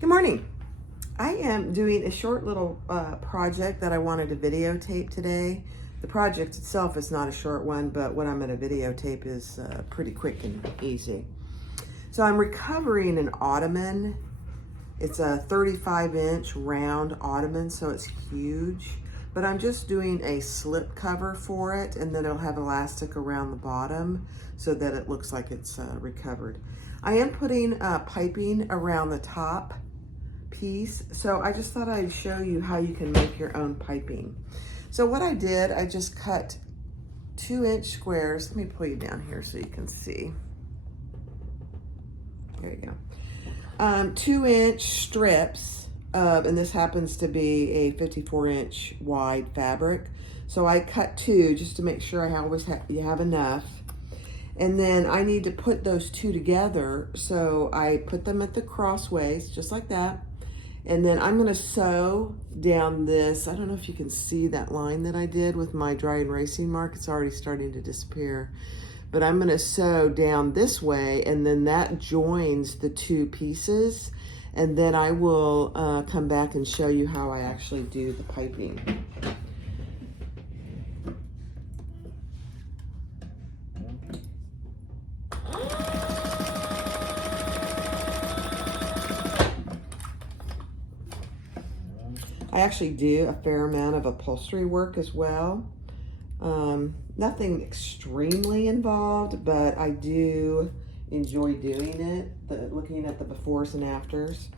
Good morning. I am doing a short little project that I wanted to videotape today. The project itself is not a short one, but what I'm going to videotape is pretty quick and easy. So I'm recovering an ottoman. It's a 35-inch round ottoman, so it's huge. But I'm just doing a slip cover for it, and then it'll have elastic around the bottom so that it looks like it's recovered. I am putting piping around the top piece, so I just thought I'd show you how you can make your own piping. So what I did, I just cut 2-inch squares. Let me pull you down here so you can see. There you go. 2-inch strips of, and this happens to be a 54-inch wide fabric. So I cut 2 just to make sure you have enough. And then I need to put those 2 together. So I put them at the crossways, just like that. And then I'm gonna sew down this. I don't know if you can see that line that I did with my dry erasing mark. It's already starting to disappear. But I'm gonna sew down this way, and then that joins the 2 pieces. And then I will come back and show you how I actually do the piping. I actually do a fair amount of upholstery work as well. Nothing extremely involved, but I do enjoy doing it, looking at the befores and afters.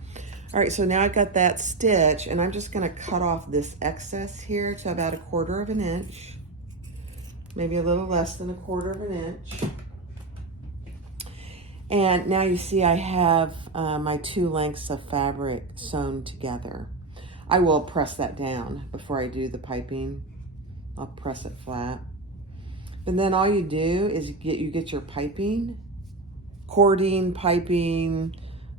All right, so now I've got that stitch, and I'm just gonna cut off this excess here to about 1/4 inch, maybe a little less than 1/4 inch. And now you see I have my 2 lengths of fabric sewn together. I will press that down before I do the piping. I'll press it flat. And then all you do is you get your piping, cording, piping,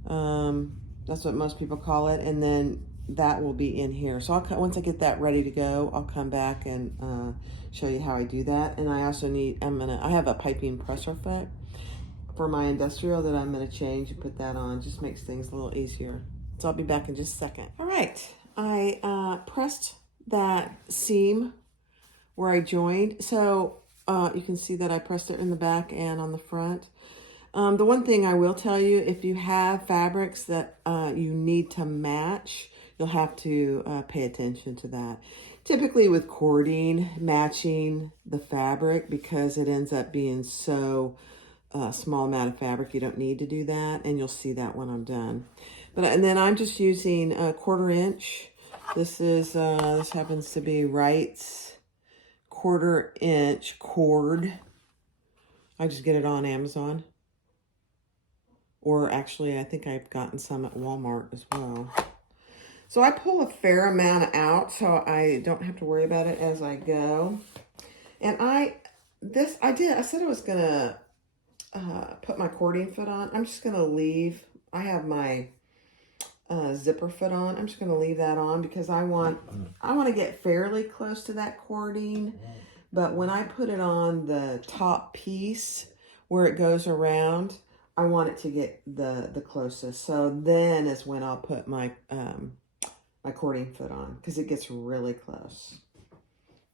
that's what most people call it, and then that will be in here. So once I get that ready to go, I'll come back and show you how I do that. And I also I have a piping presser foot for my industrial that I'm gonna change and put that on. Just makes things a little easier. So I'll be back in just a second. All right, I pressed that seam where I joined. So you can see that I pressed it in the back and on the front. The one thing I will tell you, if you have fabrics that you need to match, you'll have to pay attention to that. Typically with cording, matching the fabric, because it ends up being so small amount of fabric, you don't need to do that, and you'll see that when I'm done. And then I'm just using a 1/4 inch. This happens to be Wrights 1/4 inch cord. I just get it on Amazon. Or actually, I think I've gotten some at Walmart as well. So I pull a fair amount out so I don't have to worry about it as I go. And I said I was gonna put my cording foot on. I'm just gonna leave, I have my zipper foot on. I'm just gonna leave that on because I want to get fairly close to that cording. But when I put it on the top piece where it goes around, I want it to get the closest. So then is when I'll put my my cording foot on, because it gets really close.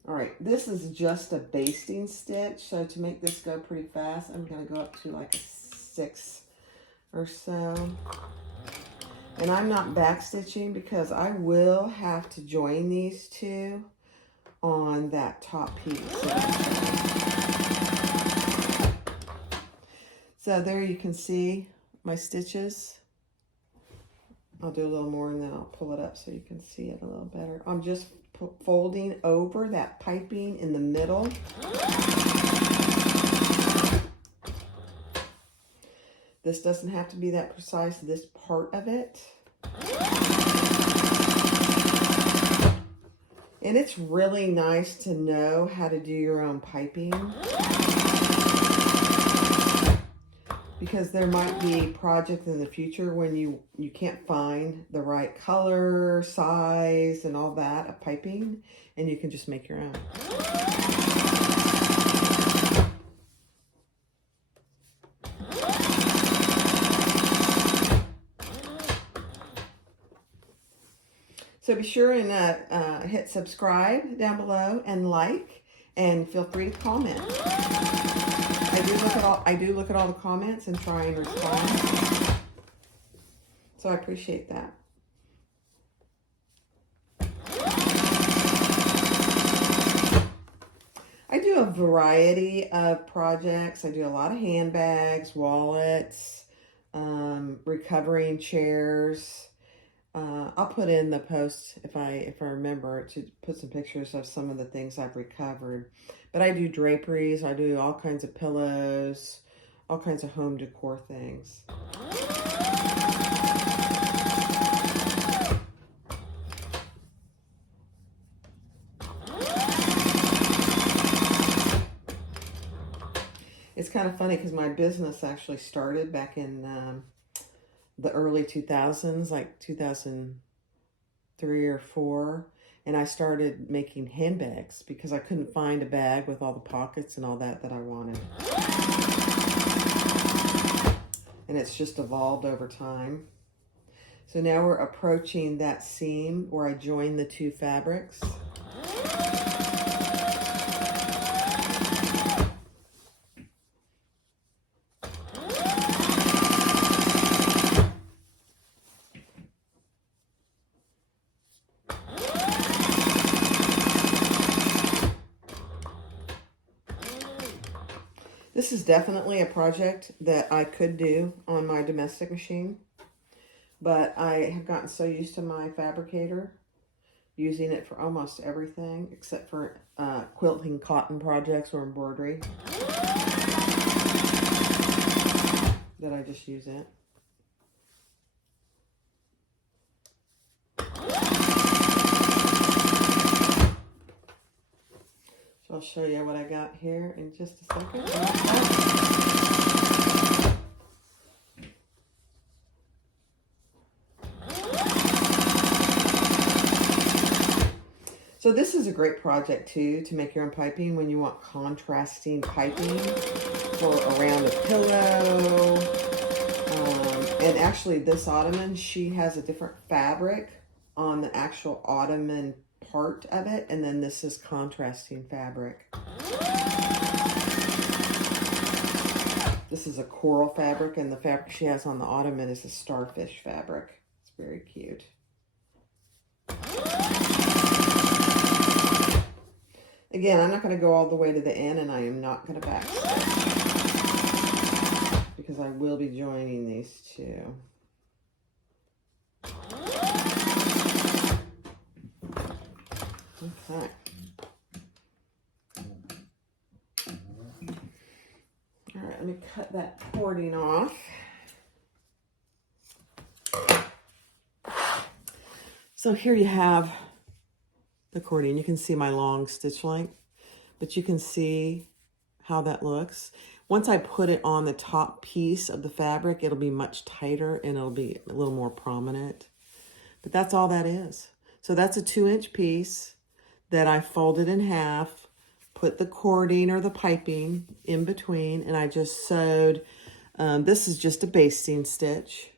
All right, this is just a basting stitch. So to make this go pretty fast, I'm gonna go up to like a 6 or so. And I'm not back stitching because I will have to join these 2 on that top piece. So there you can see my stitches. I'll do a little more and then I'll pull it up so you can see it a little better. I'm just folding over that piping in the middle. This doesn't have to be that precise, this part of it. And it's really nice to know how to do your own piping, because there might be projects in the future when you can't find the right color, size, and all that of piping, and you can just make your own. So be sure and hit subscribe down below and like, and feel free to comment. I do look at all the comments and try and respond. So I appreciate that. I do a variety of projects. I do a lot of handbags, wallets, recovering chairs. I'll put in the post if I remember to put some pictures of some of the things I've recovered. But I do draperies. I do all kinds of pillows, all kinds of home decor things. It's kind of funny because my business actually started back in the early 2000s, like 2003 or 4. And I started making handbags because I couldn't find a bag with all the pockets and all that I wanted. And it's just evolved over time. So now we're approaching that seam where I join the two fabrics. This is definitely a project that I could do on my domestic machine, but I have gotten so used to my fabricator, using it for almost everything except for quilting cotton projects or embroidery, that I just use it. So I'll show you what I got here in just a second. So this is a great project too to make your own piping when you want contrasting piping for around a pillow. And actually this ottoman, she has a different fabric on the actual ottoman part of it, and then this is contrasting fabric. This is a coral fabric, and the fabric she has on the ottoman is a starfish fabric. It's very cute. Again, I'm not going to go all the way to the end, and I am not going to backstitch because I will be joining these two. Okay. All right, let me cut that cording off. So here you have the cording. You can see my long stitch length, but you can see how that looks. Once I put it on the top piece of the fabric, it'll be much tighter and it'll be a little more prominent. But that's all that is. So that's a 2-inch piece that I folded in half, put the cording or the piping in between, and I just sewed. This is just a basting stitch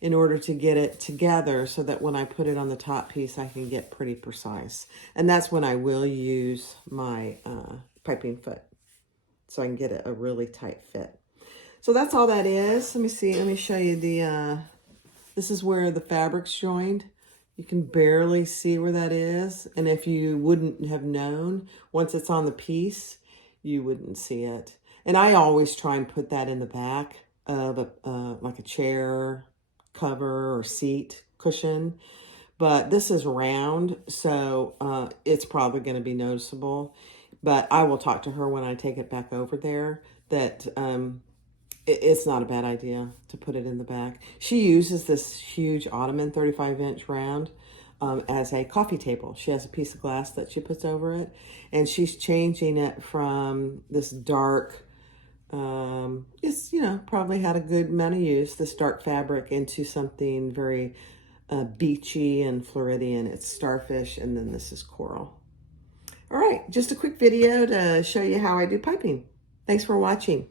in order to get it together so that when I put it on the top piece, I can get pretty precise. And that's when I will use my piping foot, so I can get a really tight fit. So that's all that is. Let me see, let me show you the, this is where the fabric's joined. You can barely see where that is. And if you wouldn't have known, once it's on the piece, you wouldn't see it. And I always try and put that in the back of like a chair cover or seat cushion. But this is round, so it's probably going to be noticeable. But I will talk to her when I take it back over there that it's not a bad idea to put it in the back. She uses this huge ottoman, 35-inch round, as a coffee table. She has a piece of glass that she puts over it, and she's changing it from this dark, it's, you know, probably had a good amount of use, this dark fabric, into something very beachy and Floridian. It's starfish, and then this is coral. All right, just a quick video to show you how I do piping. Thanks for watching.